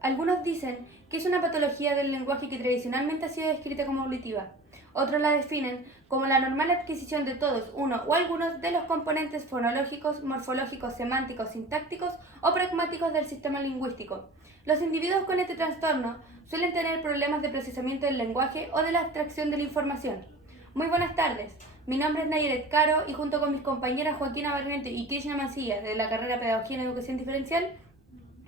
Algunos dicen que es una patología del lenguaje que tradicionalmente ha sido descrita como auditiva. Otros la definen como la normal adquisición de todos, uno o algunos de los componentes fonológicos, morfológicos, semánticos, sintácticos o pragmáticos del sistema lingüístico. Los individuos con este trastorno suelen tener problemas de procesamiento del lenguaje o de la abstracción de la información. Muy buenas tardes, mi nombre es Nayaret Caro y junto con mis compañeras Joaquina Barriente y Krishna Mancilla de la carrera Pedagogía en Educación Diferencial,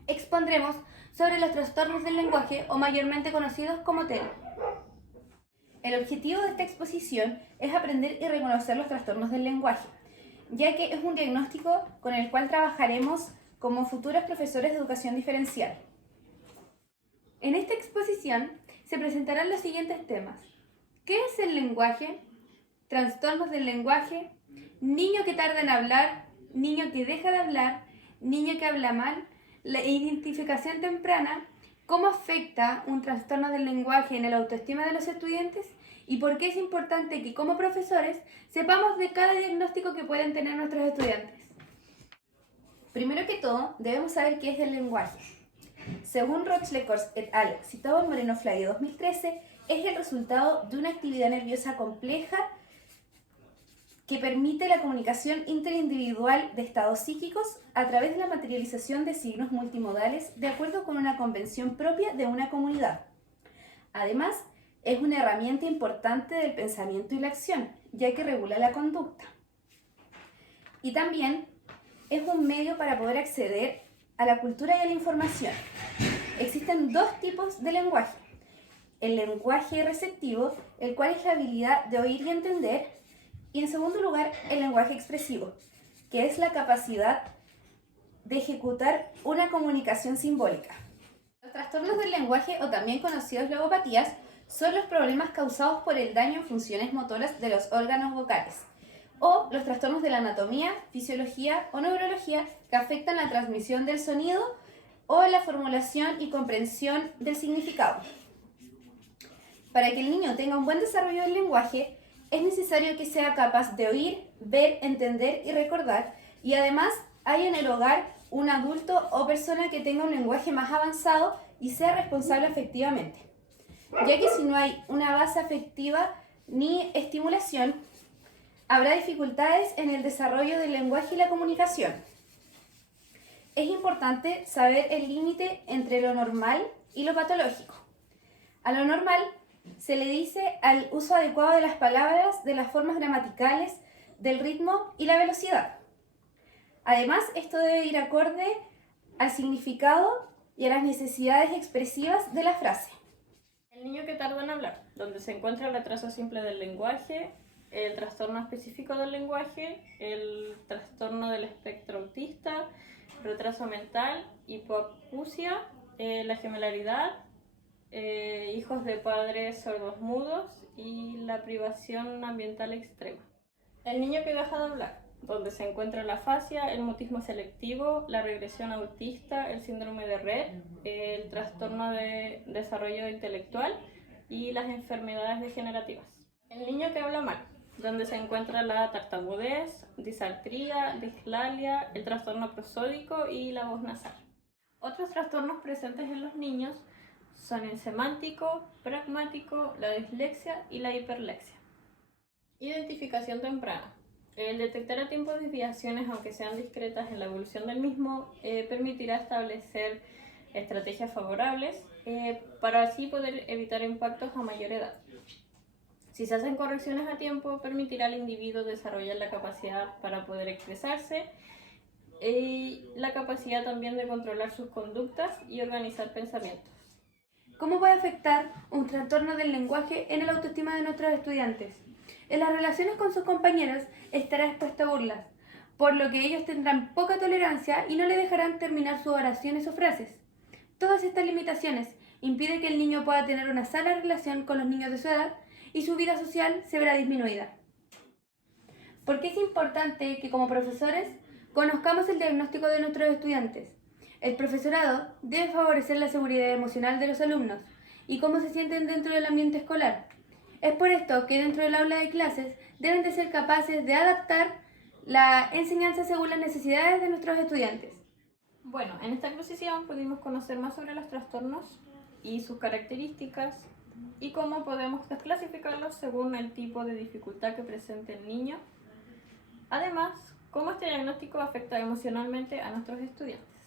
expondremos sobre los trastornos del lenguaje o mayormente conocidos como TEL. El objetivo de esta exposición es aprender y reconocer los trastornos del lenguaje, ya que es un diagnóstico con el cual trabajaremos como futuros profesores de educación diferencial. En esta exposición se presentarán los siguientes temas. ¿Qué es el lenguaje? Trastornos del lenguaje, niño que tarda en hablar, niño que deja de hablar, niño que habla mal, la identificación temprana, cómo afecta un trastorno del lenguaje en la autoestima de los estudiantes y por qué es importante que como profesores sepamos de cada diagnóstico que pueden tener nuestros estudiantes. Primero que todo, debemos saber qué es el lenguaje. Según Rochlecors et al., citado en Moreno Flavio 2013, es el resultado de una actividad nerviosa compleja que permite la comunicación interindividual de estados psíquicos a través de la materialización de signos multimodales de acuerdo con una convención propia de una comunidad. Además, es una herramienta importante del pensamiento y la acción, ya que regula la conducta. Y también es un medio para poder acceder a la cultura y a la información. Existen dos tipos de lenguaje. El lenguaje receptivo, el cual es la habilidad de oír y entender, y en segundo lugar, el lenguaje expresivo, que es la capacidad de ejecutar una comunicación simbólica. Los trastornos del lenguaje, o también conocidos logopatías, son los problemas causados por el daño en funciones motoras de los órganos vocales, o los trastornos de la anatomía, fisiología o neurología que afectan la transmisión del sonido o la formulación y comprensión del significado. Para que el niño tenga un buen desarrollo del lenguaje, es necesario que sea capaz de oír, ver, entender y recordar, y además haya en el hogar un adulto o persona que tenga un lenguaje más avanzado y sea responsable afectivamente, ya que si no hay una base afectiva ni estimulación, habrá dificultades en el desarrollo del lenguaje y la comunicación. Es importante saber el límite entre lo normal y lo patológico. A lo normal se le dice al uso adecuado de las palabras, de las formas gramaticales, del ritmo y la velocidad. Además, esto debe ir acorde al significado y a las necesidades expresivas de la frase. El niño que tarda en hablar, donde se encuentra el retraso simple del lenguaje, el trastorno específico del lenguaje, el trastorno del espectro autista, retraso mental, hipoacusia, la gemelaridad, hijos de padres sordos mudos y la privación ambiental extrema. El niño que deja de hablar, donde se encuentra la afasia, el mutismo selectivo, la regresión autista, el síndrome de Rett, el trastorno de desarrollo intelectual y las enfermedades degenerativas. El niño que habla mal, donde se encuentra la tartamudez, disartría, dislalia, el trastorno prosódico y la voz nasal. Otros trastornos presentes en los niños son el semántico, pragmático, la dislexia y la hiperlexia. Identificación temprana. El detectar a tiempo desviaciones, aunque sean discretas en la evolución del mismo, permitirá establecer estrategias favorables para así poder evitar impactos a mayor edad. Si se hacen correcciones a tiempo, permitirá al individuo desarrollar la capacidad para poder expresarse y la capacidad también de controlar sus conductas y organizar pensamientos. ¿Cómo puede afectar un trastorno del lenguaje en la autoestima de nuestros estudiantes? En las relaciones con sus compañeros estará expuesto a burlas, por lo que ellos tendrán poca tolerancia y no le dejarán terminar sus oraciones o frases. Todas estas limitaciones impiden que el niño pueda tener una sana relación con los niños de su edad y su vida social se verá disminuida. ¿Por qué es importante que como profesores conozcamos el diagnóstico de nuestros estudiantes? El profesorado debe favorecer la seguridad emocional de los alumnos y cómo se sienten dentro del ambiente escolar. Es por esto que dentro del aula de clases deben de ser capaces de adaptar la enseñanza según las necesidades de nuestros estudiantes. Bueno, en esta exposición pudimos conocer más sobre los trastornos y sus características y cómo podemos desclasificarlos según el tipo de dificultad que presente el niño. Además, cómo este diagnóstico afecta emocionalmente a nuestros estudiantes.